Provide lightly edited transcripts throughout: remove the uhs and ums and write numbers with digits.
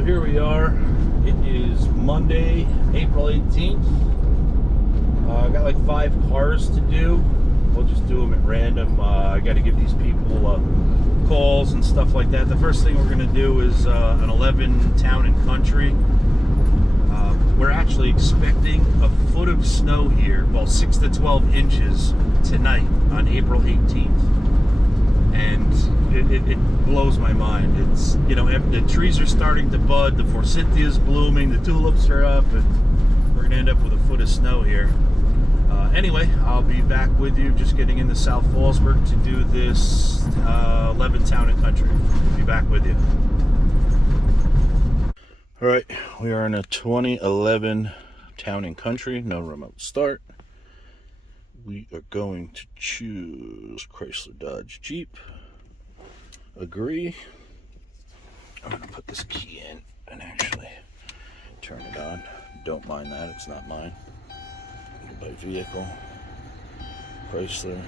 so here we are. It is Monday, April 18th. I got like 5 cars to do. We'll just do them at random. I got to give these people calls and stuff like that. The first thing we're going to do is an 11 town and country. We're actually expecting a foot of snow here, well, 6 to 12 inches tonight on April 18th. And it blows my mind. It's, you know, the trees are starting to bud, the forsythia's blooming, the tulips are up, and we're going to end up with a foot of snow here. Anyway, I'll be back with you, just getting into South Fallsburg to do this 11 town and country. Be back with you. All right, we are in a 2011 town and country, no remote start. We are going to choose Chrysler Dodge Jeep. Agree. I'm going to put this key in and actually turn it on. Don't mind that, it's not mine. By vehicle, Chrysler.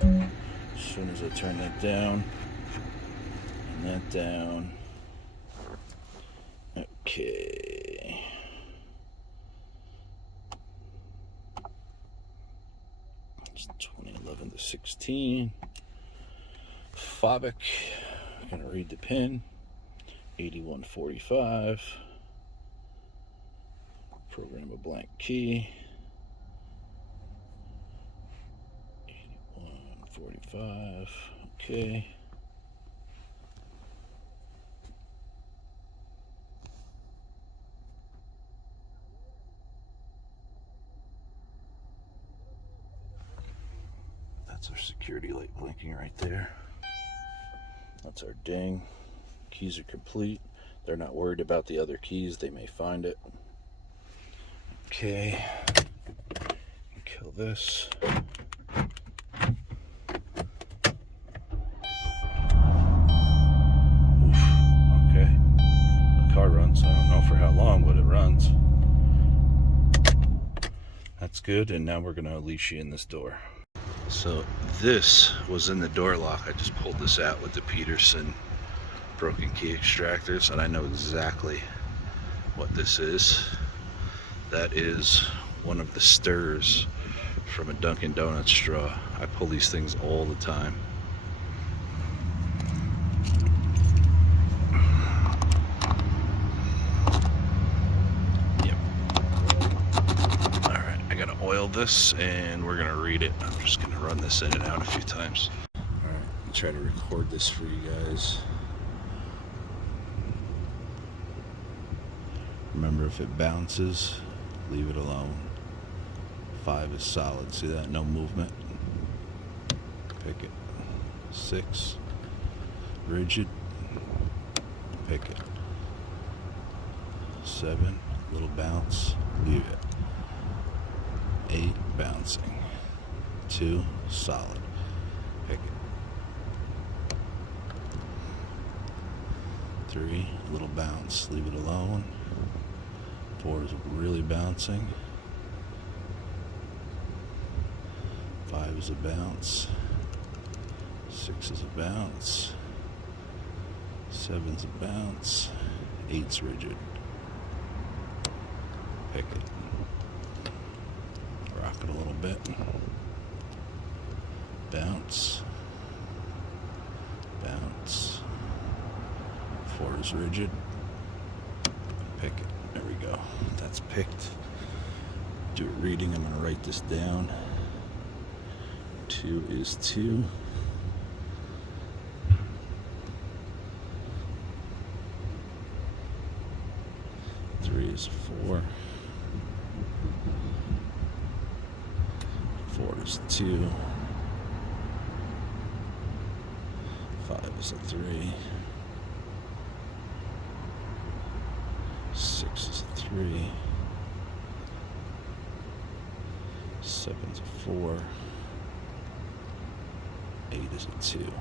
As soon as I turn that down and that down. Okay. It's 2011 to 16. Fabic. I'm going to read the pin. 8145. Program a blank key. 8145. Okay. That's our security light blinking right there. That's our ding. Keys are complete. They're not worried about the other keys. They may find it. Okay, kill this. Oof. Okay, the car runs. I don't know for how long, but it runs. That's good, and now we're gonna Lishi in this door. So this was in the door lock. I just pulled this out with the Peterson broken key extractors, and I know exactly what this is. That is one of the stirs from a Dunkin' Donuts straw. I pull these things all the time. Yep. Alright, I gotta oil this and we're gonna read it. I'm just gonna run this in and out a few times. Alright, I'll try to record this for you guys. Remember, if it bounces, leave it alone. 5 is solid. See that? No movement. Pick it. 6, rigid. Pick it. 7, little bounce. Leave it. 8, bouncing. 2, solid. Pick it. 3, little bounce. Leave it alone. 4 is really bouncing. 5 is a bounce. 6 is a bounce. 7 is a bounce. 8's rigid. Pick it. Rock it a little bit. Bounce. Bounce. 4 is rigid. Pick it. There we go. That's picked. Do a reading. I'm going to write this down. 2 is 2. 3 is 4. 4 is 2. 5 is a 3. 6 is a 3. 7 is a 4. 8 is a 2.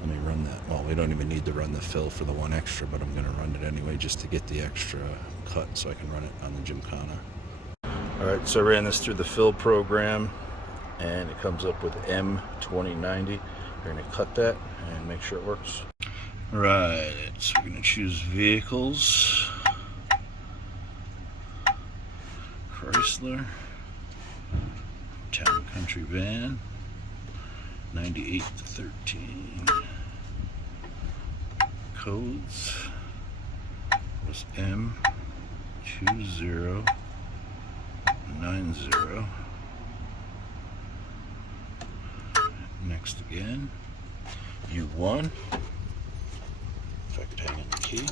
Let me run that. Well, we don't even need to run the fill for the 1 extra, but I'm going to run it anyway just to get the extra cut so I can run it on the Gymkhana. Alright, so I ran this through the fill program and it comes up with M2090. We're going to cut that and make sure it works. Right, so we're going to choose vehicles. Chrysler Town Country Van 98 to 13. Codes was M2090. Next again, U1. If I could hang in the key,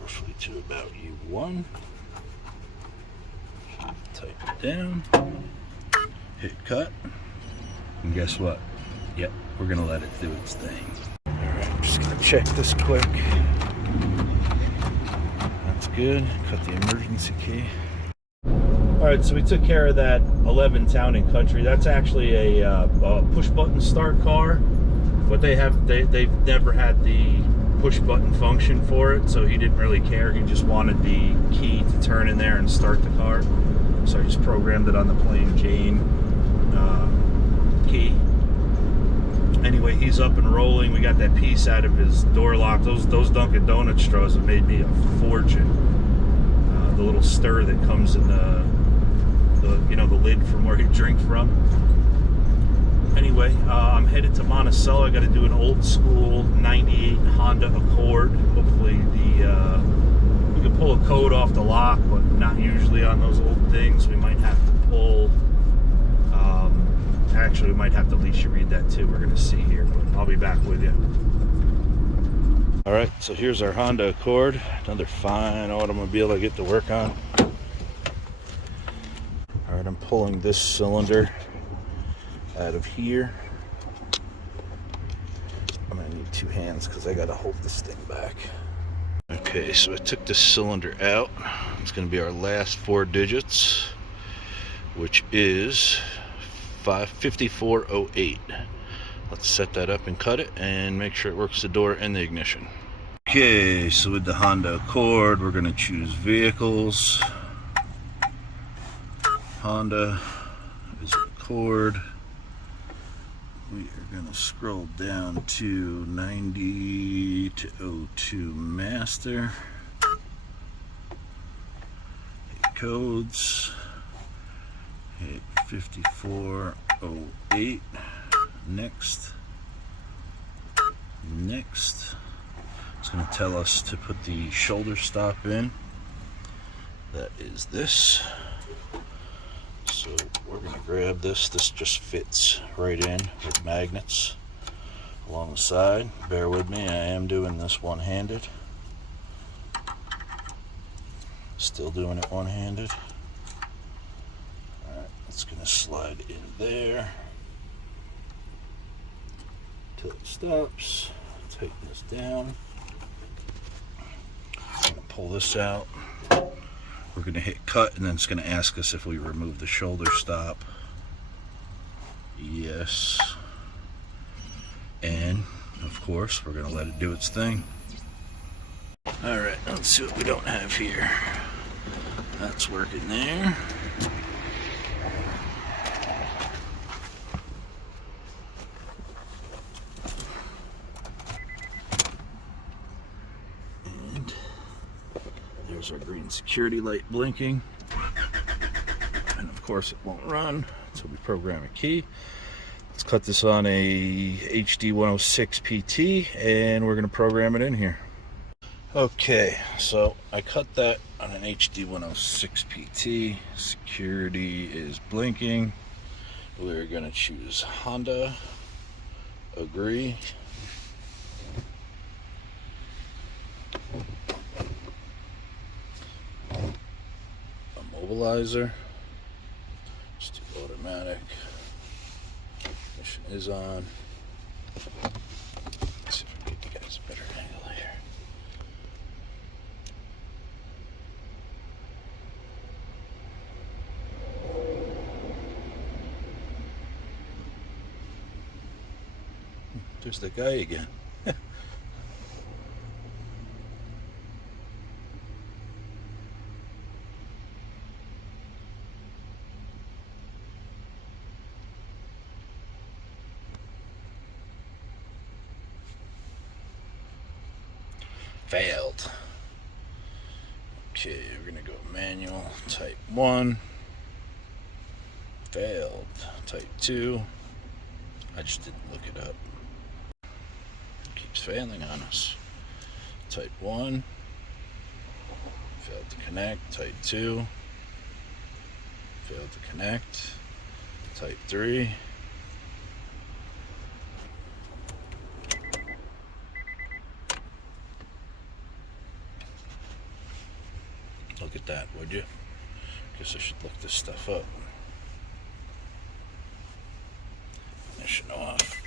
roughly to about U1. Tighten it down, hit cut, and guess what? Yep, we're gonna let it do its thing. Alright, I'm just gonna check this quick. That's good. Cut the emergency key. Alright, so we took care of that 11 Town and Country. That's actually a push button start car, but they've never had the push button function for it, so he didn't really care. He just wanted the key to turn in there and start the car. So I just programmed it on the plain Jane key. Anyway, he's up and rolling. We got that piece out of his door lock. Those Dunkin' Donut straws have made me a fortune. The little stir that comes in the lid from where you drink from. Anyway, I'm headed to Monticello. I got to do an old school '98 Honda Accord. Hopefully we can pull a code off the lock, but not usually on those old things. We might have to pull. Actually, we might have to Lishi read that too. We're going to see here, but I'll be back with you. All right, so here's our Honda Accord. Another fine automobile I get to work on. All right, I'm pulling this cylinder out of here. I'm gonna need two hands because I gotta hold this thing back. Okay, so I took this cylinder out. It's gonna be our last four digits, which is 5408. Let's set that up and cut it and make sure it works the door and the ignition. Okay, so with the Honda Accord, we're gonna choose vehicles. Honda is Accord. We are going to scroll down to 90 to 02 Master. Hit codes. Hit 5408. Next. Next. It's going to tell us to put the shoulder stop in. That is this. So we're going to grab this. This just fits right in with magnets along the side. Bear with me, I am doing this one-handed. Still doing it one-handed. Alright, it's going to slide in there till it stops. Tighten this down. I'm going to pull this out. We're going to hit cut, and then it's going to ask us if we remove the shoulder stop. Yes. And, of course, we're going to let it do its thing. Alright, let's see what we don't have here. That's working there. There's our green security light blinking. And of course it won't run until we program a key. Let's cut this on a HD106 PT and we're going to program it in here. Okay, so I cut that on an HD106 PT. Security is blinking. We're going to choose Honda. Agree. Immobilizer. Just do automatic. Ignition is on. Let's see if I can get you guys a better angle here. There's the guy again. Failed. Okay, we're gonna go manual, type 1. Failed. Type 2. I just didn't look it up. It keeps failing on us. Type 1. Failed to connect. Type 2. Failed to connect. Type 3. Look at that, would you? Guess I should look this stuff up. Ignition off.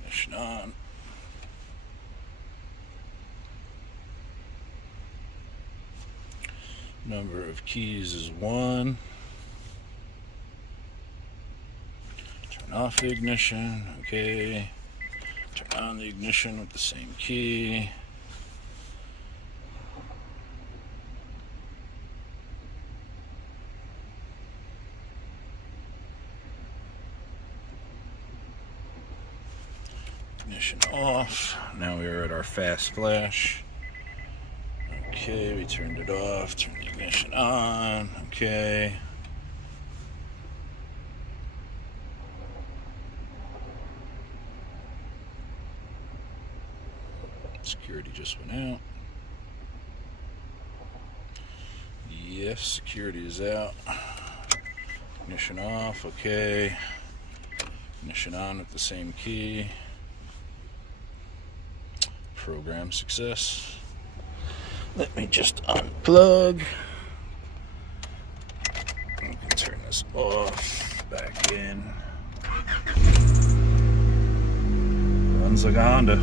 Ignition on. Number of keys is 1. Turn off the ignition. Okay. Turn on the ignition with the same key. Ignition off. Now we are at our fast flash. Okay, we turned it off. Turn the ignition on. Okay. Security just went out. Yes, security is out. Ignition off. Okay. Ignition on with the same key. Program success. Let me just unplug. We can turn this off. Back in. Runs like a Honda.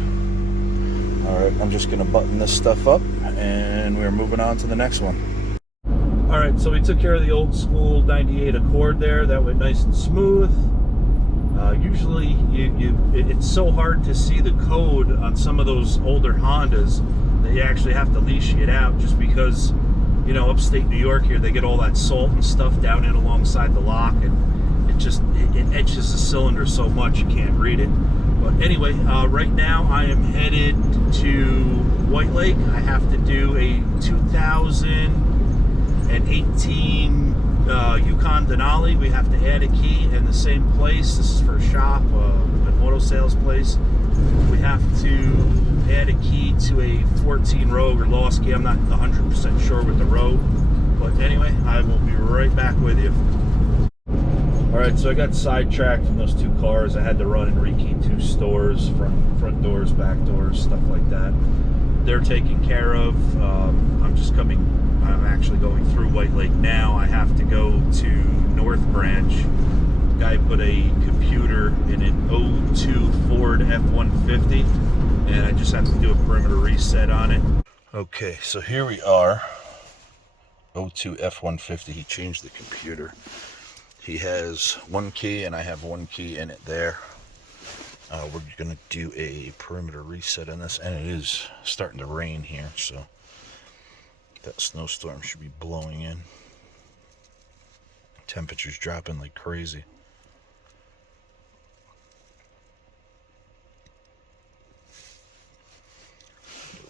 Alright, I'm just gonna button this stuff up and we're moving on to the next one. Alright, so we took care of the old school 98 Accord there. That went nice and smooth. Usually it's so hard to see the code on some of those older Hondas that you actually have to leash it out, just because, you know, upstate New York here, they get all that salt and stuff down in alongside the lock, and it etches the cylinder so much you can't read it. But anyway, right now I am headed to White Lake. I have to do a 2018 Yukon Denali. We have to add a key in the same place. This is for a shop, an auto sales place. We have to add a key to a 14 Rogue or lost key. I'm not 100% sure with the Rogue, but anyway, I will be right back with you. Alright, so I got sidetracked from those 2 cars. I had to run and rekey 2 stores, front doors, back doors, stuff like that. They're taken care of. I'm actually going through White Lake now. I have to go to North Branch. Guy put a computer in an 02 Ford F-150, and I just have to do a perimeter reset on it. Okay, so here we are. 02 F-150. He changed the computer. He has 1 key, and I have 1 key in it there. We're going to do a perimeter reset on this, and it is starting to rain here, so that snowstorm should be blowing in. Temperature's dropping like crazy.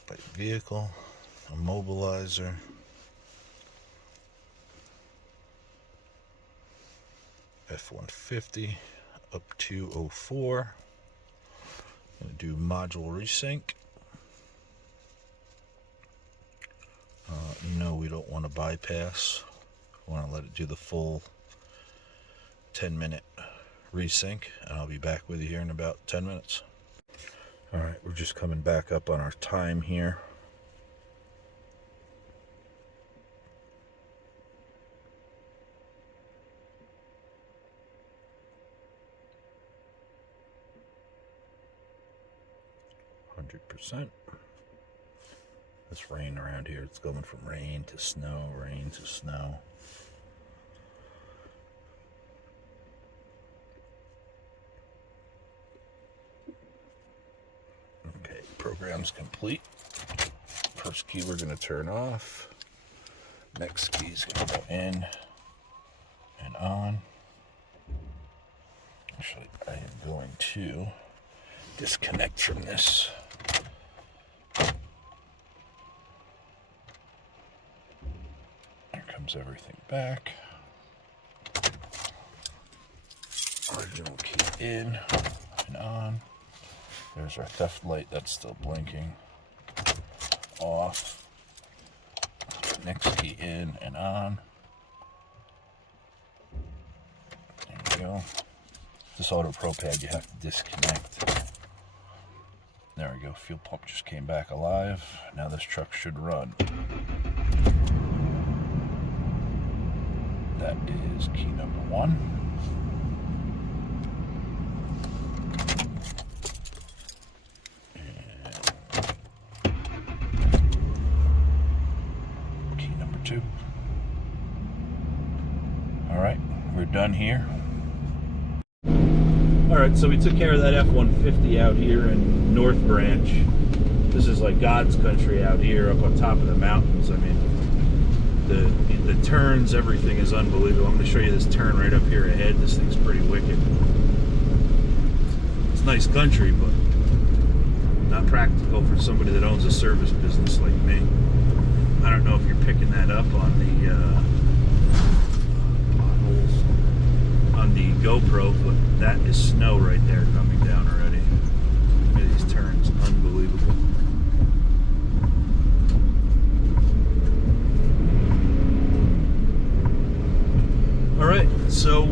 By vehicle, immobilizer. F-150 up to 04. I'm going to do module resync. No, we don't want to bypass. We want to let it do the full 10-minute resync, and I'll be back with you here in about 10 minutes. Alright, we're just coming back up on our time here. %. This rain around here, it's going from rain to snow, rain to snow. Okay, program's complete. First key we're going to turn off. Next key is going to go in and on. Actually, I am going to disconnect from this comes everything back. Original key in and on. There's our theft light, that's still blinking. Off. Next key in and on. There you go. This AutoProPad you have to disconnect. There we go, fuel pump just came back alive. Now this truck should run. That is key number 1. Alright, we're done here. Alright, so we took care of that F-150 out here in North Branch. This is like God's country out here up on top of the mountains. I mean, the turns, everything is unbelievable. I'm going to show you this turn right up here ahead. This thing's pretty wicked. It's nice country, but not practical for somebody that owns a service business like me. I don't know if you're picking that up on the GoPro, but that is snow right there coming down already. Look at these turns, unbelievable. Alright, so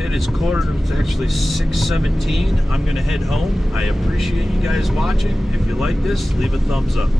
it is it's actually 6:17. I'm gonna head home. I appreciate you guys watching. If you like this, leave a thumbs up.